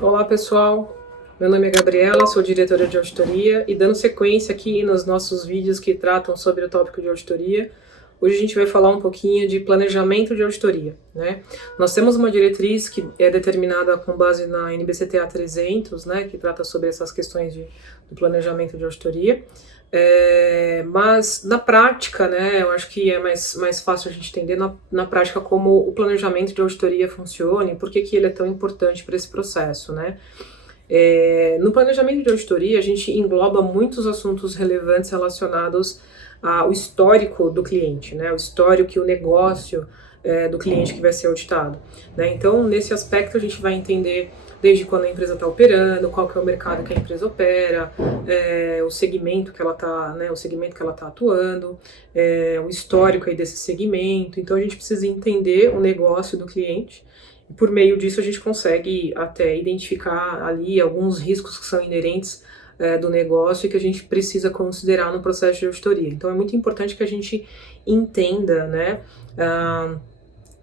Olá pessoal, meu nome é Gabriela, sou diretora de auditoria e dando sequência aqui nos nossos vídeos que tratam sobre o tópico de auditoria, hoje a gente vai falar um pouquinho de planejamento de auditoria, né? Nós temos uma diretriz que é determinada com base na NBCTA 300, né, que trata sobre essas questões do planejamento de auditoria, mas na prática, né, eu acho que é mais fácil a gente entender na prática como o planejamento de auditoria funciona e por que ele é tão importante para esse processo, né? No planejamento de auditoria, a gente engloba muitos assuntos relevantes relacionados ao histórico do cliente, né? O histórico e o negócio do cliente que vai ser auditado, né? Então, nesse aspecto, a gente vai entender desde quando a empresa está operando, qual que é o mercado que a empresa opera, o segmento que ela está, né, o segmento que ela está atuando, o histórico aí desse segmento. Então, a gente precisa entender o negócio do cliente. E por meio disso a gente consegue até identificar ali alguns riscos que são inerentes do negócio e que a gente precisa considerar no processo de auditoria. Então é muito importante que a gente entenda, né,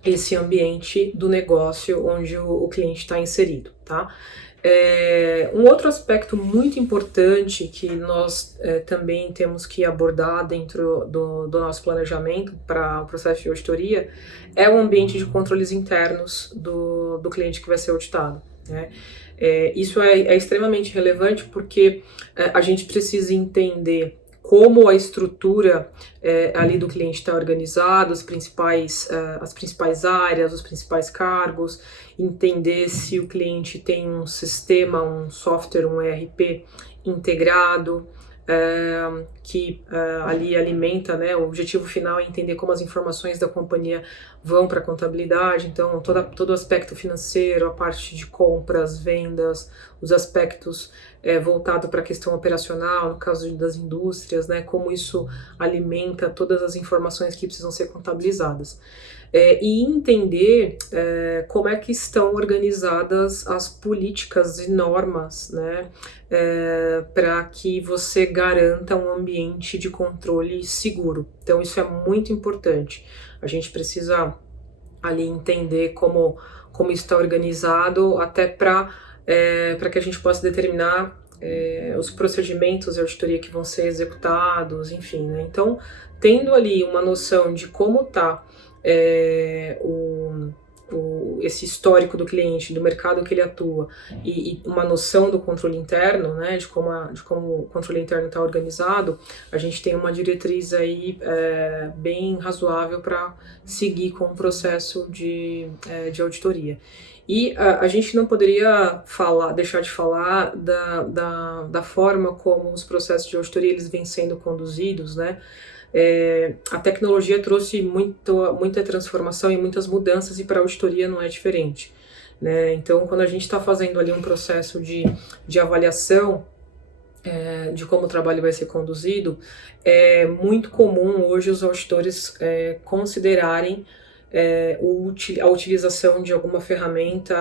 esse ambiente do negócio onde o cliente está inserido, tá? Um outro aspecto muito importante que nós também temos que abordar dentro do nosso planejamento para o processo de auditoria é o ambiente de controles internos do cliente que vai ser auditado, né? Isso é extremamente relevante porque a gente precisa entender como a estrutura ali do cliente está organizada, as principais áreas, os principais cargos, entender se o cliente tem um sistema, um software, um ERP integrado, que ali alimenta, né, o objetivo final é entender como as informações da companhia vão para a contabilidade, então todo o aspecto financeiro, a parte de compras, vendas, os aspectos voltado para a questão operacional, no caso das indústrias, né, como isso alimenta todas as informações que precisam ser contabilizadas. E entender como é que estão organizadas as políticas e normas, né, para que você garanta um ambiente de controle seguro. Então isso é muito importante. A gente precisa ali entender como está organizado, até para que a gente possa determinar os procedimentos de auditoria que vão ser executados, enfim, né? Então, tendo ali uma noção de como está esse histórico do cliente, do mercado que ele atua e uma noção do controle interno, né, de como o controle interno está organizado, a gente tem uma diretriz aí bem razoável para seguir com o processo de auditoria. E a gente não poderia deixar de falar da forma como os processos de auditoria eles vêm sendo conduzidos, né? A tecnologia trouxe muita transformação e muitas mudanças e para a auditoria não é diferente, né? Então, quando a gente está fazendo ali um processo de avaliação de como o trabalho vai ser conduzido, é muito comum hoje os auditores considerarem a utilização de alguma ferramenta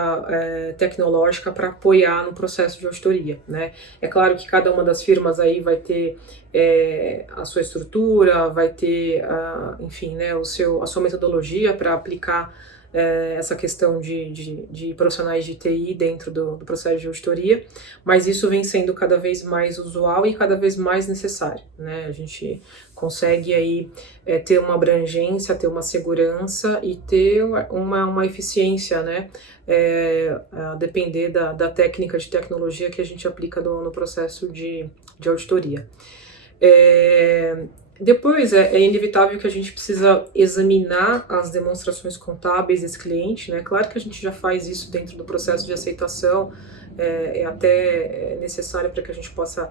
tecnológica para apoiar no processo de auditoria, né? É claro que cada uma das firmas aí vai ter a sua estrutura, vai ter, enfim, né, a sua metodologia para aplicar essa questão de profissionais de TI dentro do processo de auditoria, mas isso vem sendo cada vez mais usual e cada vez mais necessário, né? A gente consegue aí ter uma abrangência, ter uma segurança e ter uma eficiência, né? A depender da técnica de tecnologia que a gente aplica no processo de auditoria. Depois, é inevitável que a gente precisa examinar as demonstrações contábeis desse cliente, né? Claro que a gente já faz isso dentro do processo de aceitação, até necessário para que a gente possa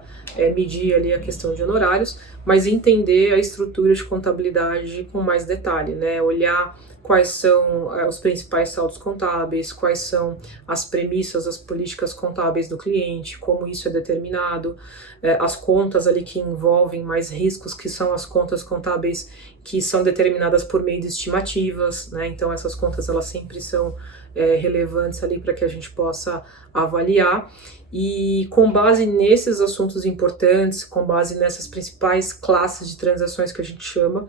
medir ali a questão de honorários, mas entender a estrutura de contabilidade com mais detalhe, né? Olhar quais são os principais saldos contábeis, quais são as premissas, as políticas contábeis do cliente, como isso é determinado, as contas ali que envolvem mais riscos, que são as contas contábeis que são determinadas por meio de estimativas, né? Então essas contas elas sempre são relevantes ali para que a gente possa avaliar. E com base nesses assuntos importantes, com base nessas principais classes de transações que a gente chama,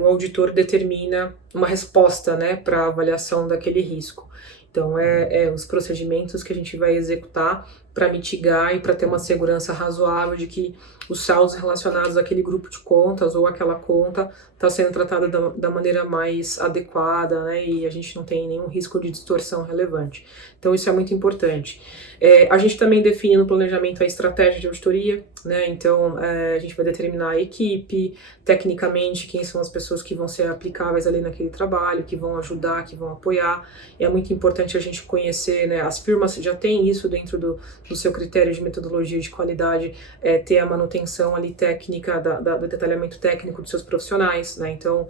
o auditor determina uma resposta, né, para a avaliação daquele risco. Então, os procedimentos que a gente vai executar para mitigar e para ter uma segurança razoável de que os saldos relacionados àquele grupo de contas ou àquela conta está sendo tratada da maneira mais adequada, né, e a gente não tem nenhum risco de distorção relevante. Então, isso é muito importante. A gente também define no planejamento a estratégia de auditoria, né, então a gente vai determinar a equipe, tecnicamente, quem são as pessoas que vão ser aplicáveis ali naquele trabalho, que vão ajudar, que vão apoiar. É muito importante a gente conhecer, né, as firmas já têm isso dentro do seu critério de metodologia de qualidade, ter a manutenção ali técnica, do detalhamento técnico dos seus profissionais, né, então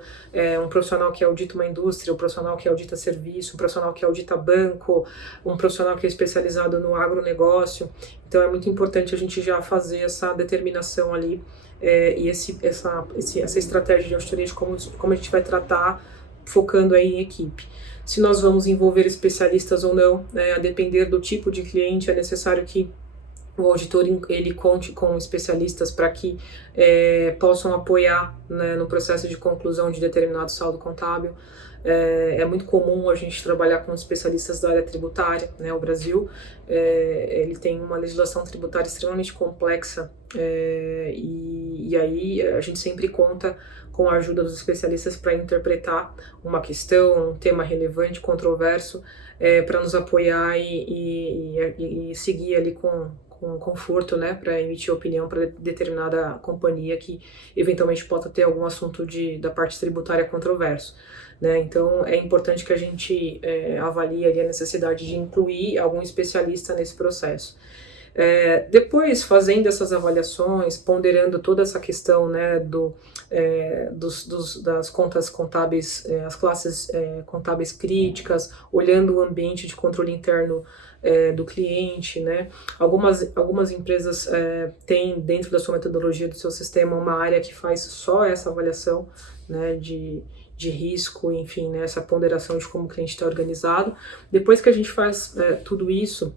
um profissional que audita uma indústria, um profissional que audita serviço, um profissional que audita banco, um profissional que é especializado no agronegócio. Então é muito importante a gente já fazer essa determinação ali e essa estratégia de auditoria de como a gente vai tratar, focando aí em equipe. Se nós vamos envolver especialistas ou não, né, a depender do tipo de cliente, é necessário que o auditor ele conte com especialistas para que possam apoiar, né, no processo de conclusão de determinado saldo contábil. É muito comum a gente trabalhar com especialistas da área tributária, né? O Brasil ele tem uma legislação tributária extremamente complexa, e aí a gente sempre conta com a ajuda dos especialistas para interpretar uma questão, um tema relevante, controverso, para nos apoiar e seguir ali com conforto, né, para emitir opinião para determinada companhia que eventualmente possa ter algum assunto da parte tributária controverso, né? Então é importante que a gente avalie ali a necessidade de incluir algum especialista nesse processo. Depois, fazendo essas avaliações, ponderando toda essa questão, né, das contas contábeis, as classes contábeis críticas, olhando o ambiente de controle interno do cliente, né? Algumas empresas têm dentro da sua metodologia, do seu sistema, uma área que faz só essa avaliação, né, de risco, enfim, né, essa ponderação de como o cliente está organizado. Depois que a gente faz tudo isso,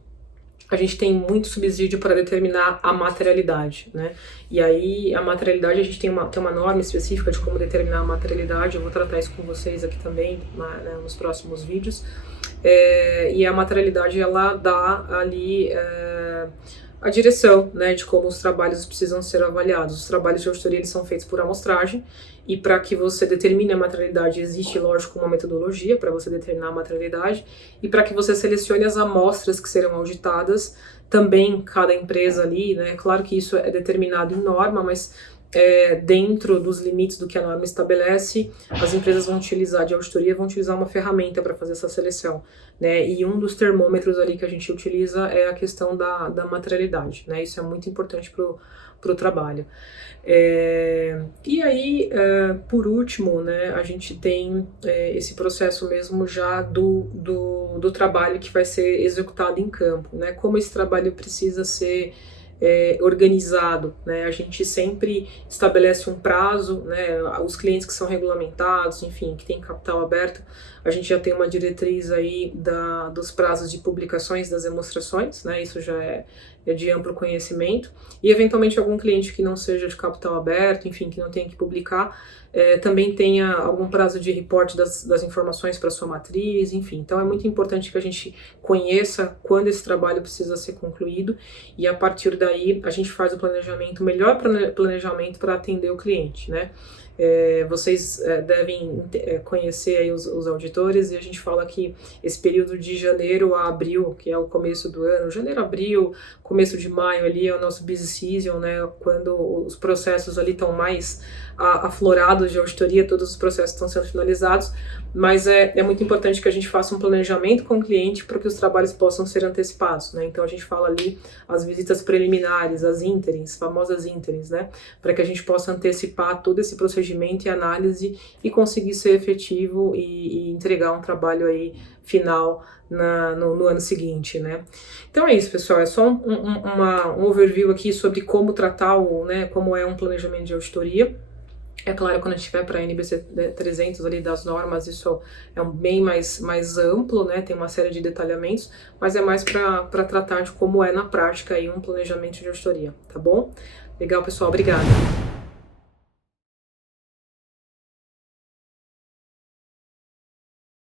a gente tem muito subsídio para determinar a materialidade, né? E aí, a materialidade, a gente tem uma norma específica de como determinar a materialidade, eu vou tratar isso com vocês aqui também, né, nos próximos vídeos. E a materialidade, ela dá ali a direção, né, de como os trabalhos precisam ser avaliados. Os trabalhos de auditoria, eles são feitos por amostragem, e para que você determine a materialidade, existe, lógico, uma metodologia para você determinar a materialidade, e para que você selecione as amostras que serão auditadas, também cada empresa ali, né, claro que isso é determinado em norma, mas dentro dos limites do que a norma estabelece, as empresas vão utilizar de auditoria, vão utilizar uma ferramenta para fazer essa seleção, né? E um dos termômetros ali que a gente utiliza é a questão da materialidade, né? Isso é muito importante para o trabalho. E aí, por último, né, a gente tem esse processo mesmo já do trabalho que vai ser executado em campo, né? Como esse trabalho precisa ser organizado, né? A gente sempre estabelece um prazo, né? Os clientes que são regulamentados, enfim, que tem capital aberto, a gente já tem uma diretriz aí dos prazos de publicações das demonstrações, né? Isso já é de amplo conhecimento, e eventualmente algum cliente que não seja de capital aberto, enfim, que não tenha que publicar, também tenha algum prazo de reporte das informações para sua matriz, enfim. Então é muito importante que a gente conheça quando esse trabalho precisa ser concluído, e a partir daí a gente faz o planejamento, o melhor planejamento para atender o cliente, né? Vocês devem conhecer aí os auditores, e a gente fala que esse período de janeiro a abril, que é o começo do ano, janeiro, abril, começo de maio ali é o nosso busy season, né, quando os processos ali estão mais aflorados de auditoria, todos os processos estão sendo finalizados, mas é muito importante que a gente faça um planejamento com o cliente para que os trabalhos possam ser antecipados, né? Então a gente fala ali as visitas preliminares, as ínterins, famosas ínterins, né, para que a gente possa antecipar todo esse procedimento e análise e conseguir ser efetivo e entregar um trabalho aí final no ano seguinte, né? Então é isso, pessoal, é só um overview aqui sobre como tratar como é um planejamento de auditoria. É claro, quando a gente estiver para a NBC 300 ali das normas, isso é bem mais amplo, né? Tem uma série de detalhamentos, mas é mais para tratar de como é na prática aí um planejamento de auditoria, tá bom? Legal, pessoal, obrigada.